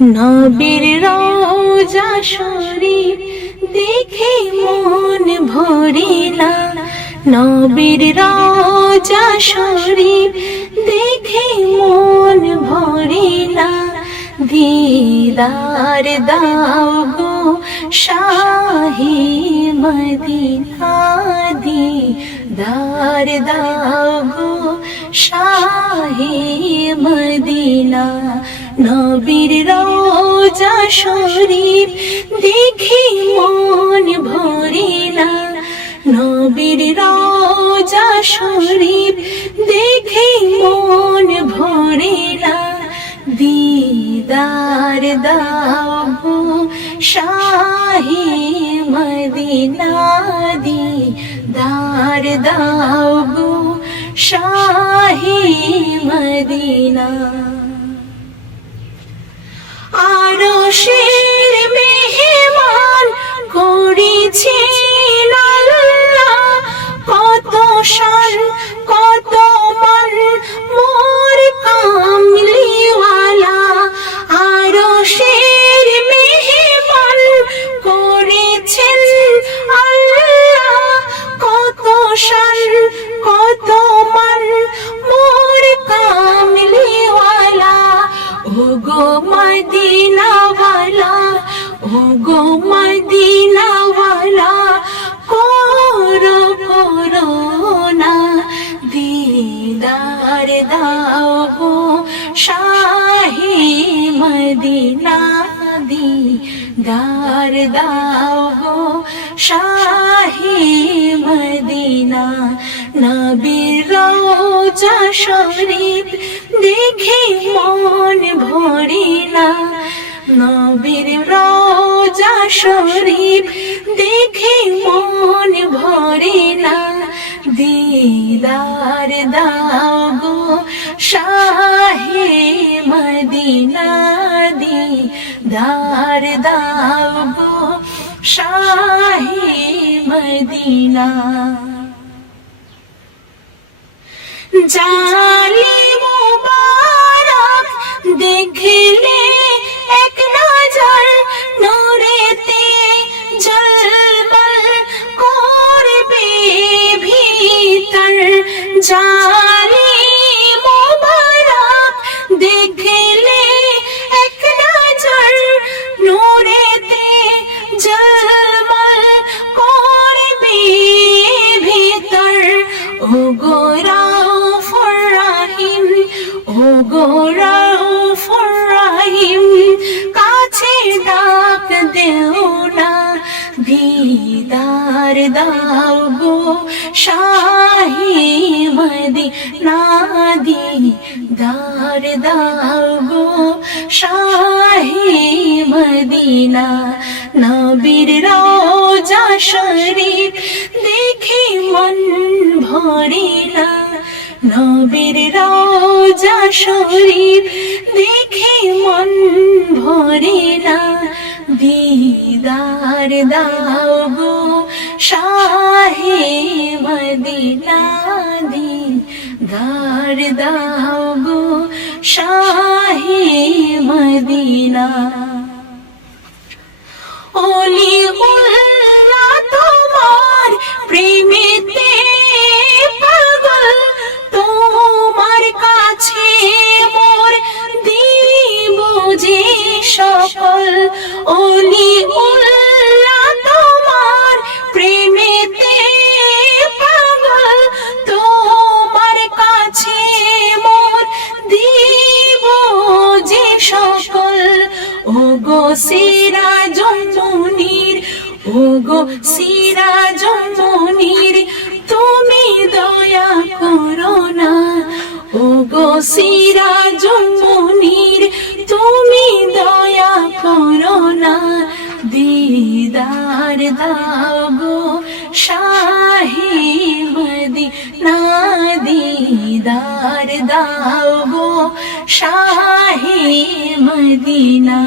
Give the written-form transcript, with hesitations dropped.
নবীর রওজা শরীফ দেখে মন ভরে না, নবীর রওজা শরীফ দেখে মন ভরে না। দিদার দাও গো শাহে মদিনা, দিদার দাও গো শাহে মদিনা। নবীর রওজা শরীফ দেখে মন ভরে না, নবীর রওজা শরীফ দেখে মন ভরে না। দিদার দাও গো শাহে মদিনা, দিদার দাও গো শাহে মদিনা। আরশের মেহমান করেছেন আল্লাহ, কত শান কত মান মোর কামলিওয়ালা। আরশের মেহমান করেছেন আল্লাহ, কত শান কত মান মোর কামলিওয়ালা। ওগো মদিনাওয়ালা, ওগো মদিনাওয়ালা, করো করুণা। দিদার দাও গো শাহে মদিনা, দিদার দাও গো শাহে মদিনা। নবীর রওজা শরীফ দেখে মন ভরে না, নবীর রওজা শরীফ দেখে মন ভরে না। দিদার দাও গো শাহে মদিনা, দিদার দাও গো শাহে মদিনা। জালি মুবারক দেখলে এক নজর নূরেতে ঝলমল করবে ভিতর। জালি মুবারক দেখলে এক নজর নূরেতে ঝলমল করবে ভিতর। ওগো রাউফুর রহিম, ওগো রাউফুর রহিম, কাছে ডাক দেও না। দিদার দাও গো শাহে মদিনা, দিদার দাও গো শাহে মদিনা। নবীর রওজা শরীফ দেখে মন ভরে না, নবীর রওজা শরীফ দেখে মন ভরে না। দিদার দাও গো শাহে মদিনা, দিদার দাও গো শাহে মদিনা। ওলিউল্লাহ তোমার প্রেমেতে পাগল, তোমার কাছে মোর দিব যে সকল। ওলিউল্লাহ তোমার প্রেমেতে পাগল, তোমার কাছে মোর দিব যে সকল। ওগো সিরাজুল মুনীর, ওগো সিরাজুল মুনীর, তুমি দয়া করো না। ওগো সিরাজুল মুনীর, তুমি দয়া করো না। দিদার দাও গো শাহে মদিনা, দিদার দাও গো শাহে মদিনা।